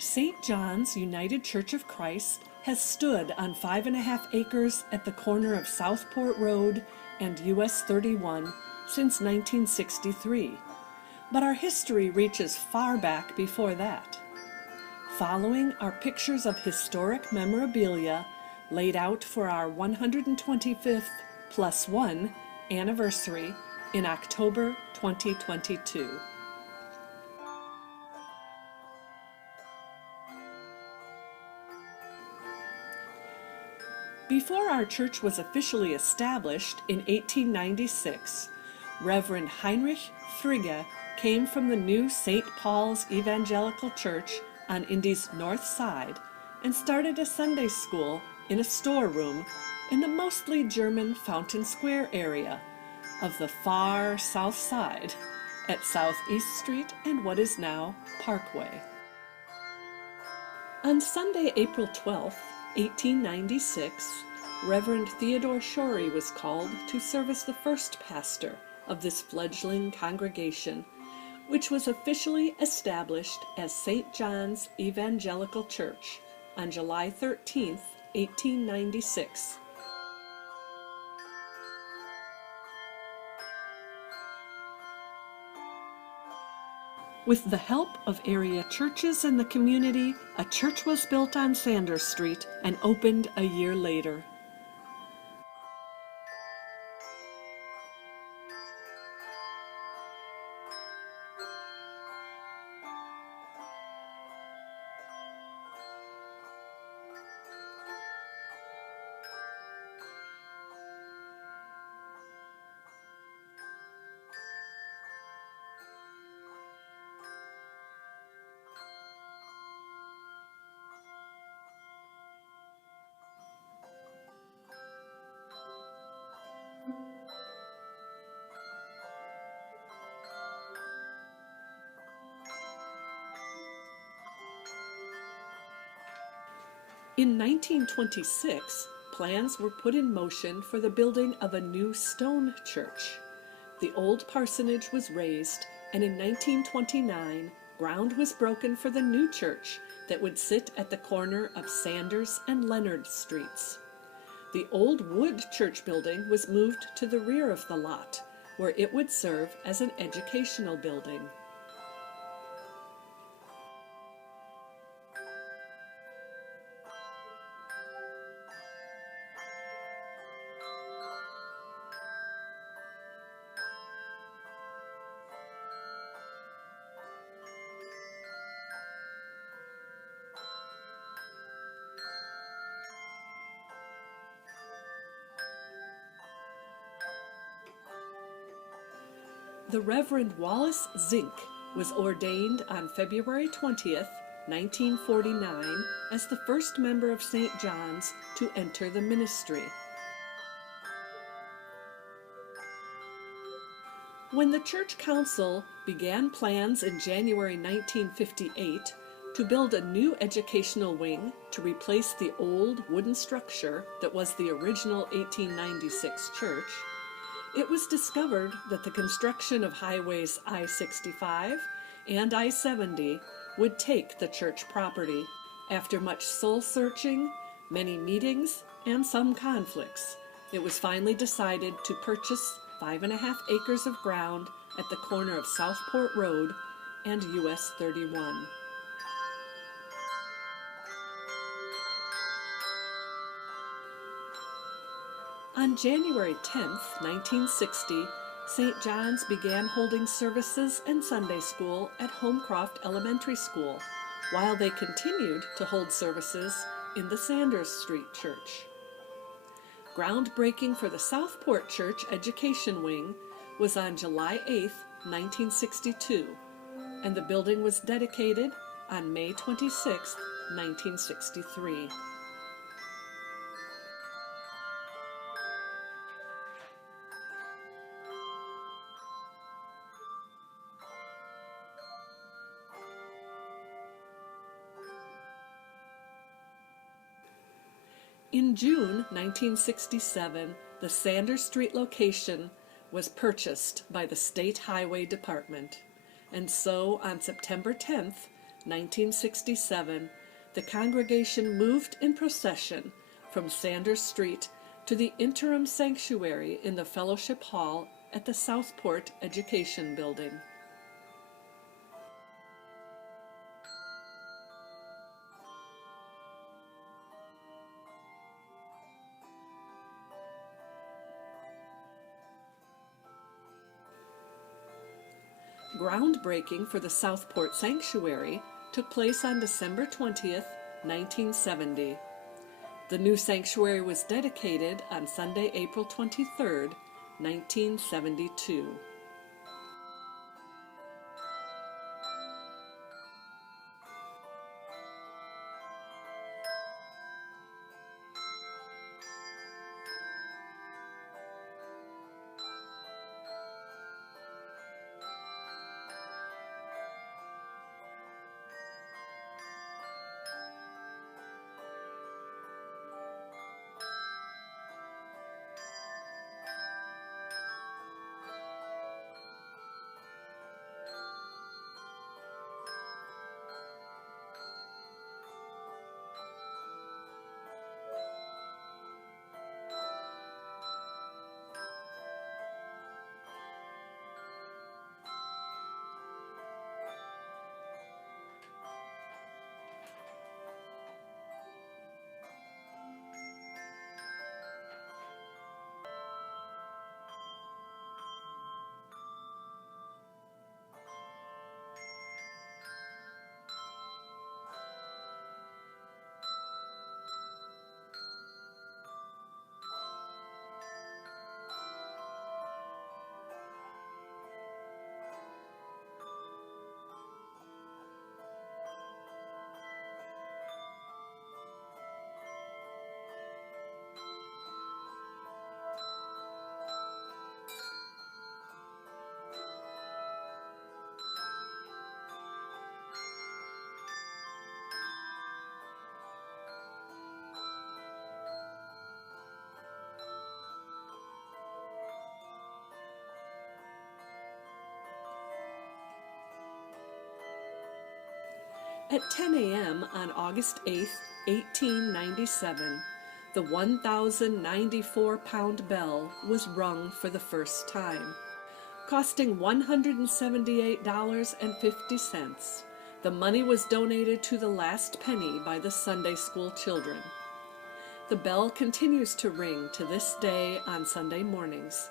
St. John's United Church of Christ has stood on 5.5 acres at the corner of Southport Road and US 31 since 1963, but our history reaches far back before that. Following are pictures of historic memorabilia laid out for our 125th plus 1 anniversary in October 2022. Before our church was officially established in 1896, Reverend Heinrich Frigge came from the new St. Paul's Evangelical Church on Indy's north side and started a Sunday school in a storeroom in the mostly German Fountain Square area of the far south side at Southeast Street and what is now Parkway. On Sunday, April 12, 1896, Reverend Theodore Shorey was called to serve as the first pastor of this fledgling congregation, which was officially established as St. John's Evangelical Church on July 13, 1896. With the help of area churches in the community, a church was built on Sanders Street and opened a year later. In 1926, plans were put in motion for the building of a new stone church. The old parsonage was razed, and in 1929, ground was broken for the new church that would sit at the corner of Sanders and Leonard Streets. The old wood church building was moved to the rear of the lot, where it would serve as an educational building. The Reverend Wallace Zink was ordained on February 20th, 1949, as the first member of St. John's to enter the ministry. When the Church Council began plans in January 1958 to build a new educational wing to replace the old wooden structure that was the original 1896 church, it was discovered that the construction of highways I-65 and I-70 would take the church property. After much soul-searching, many meetings, and some conflicts, it was finally decided to purchase 5.5 acres of ground at the corner of Southport Road and US 31. On January 10, 1960, St. John's began holding services and Sunday school at Homecroft Elementary School, while they continued to hold services in the Sanders Street Church. Groundbreaking for the Southport Church Education Wing was on July 8, 1962, and the building was dedicated on May 26, 1963. In June 1967, the Sanders Street location was purchased by the State Highway Department, and so on September 10, 1967, the congregation moved in procession from Sanders Street to the interim sanctuary in the Fellowship Hall at the Southport Education Building. Groundbreaking for the Southport Sanctuary took place on December 20th, 1970. The new sanctuary was dedicated on Sunday, April 23rd, 1972. At 10 a.m. on August 8, 1897, the 1,094-pound bell was rung for the first time. Costing $178.50, the money was donated to the last penny by the Sunday school children. The bell continues to ring to this day on Sunday mornings,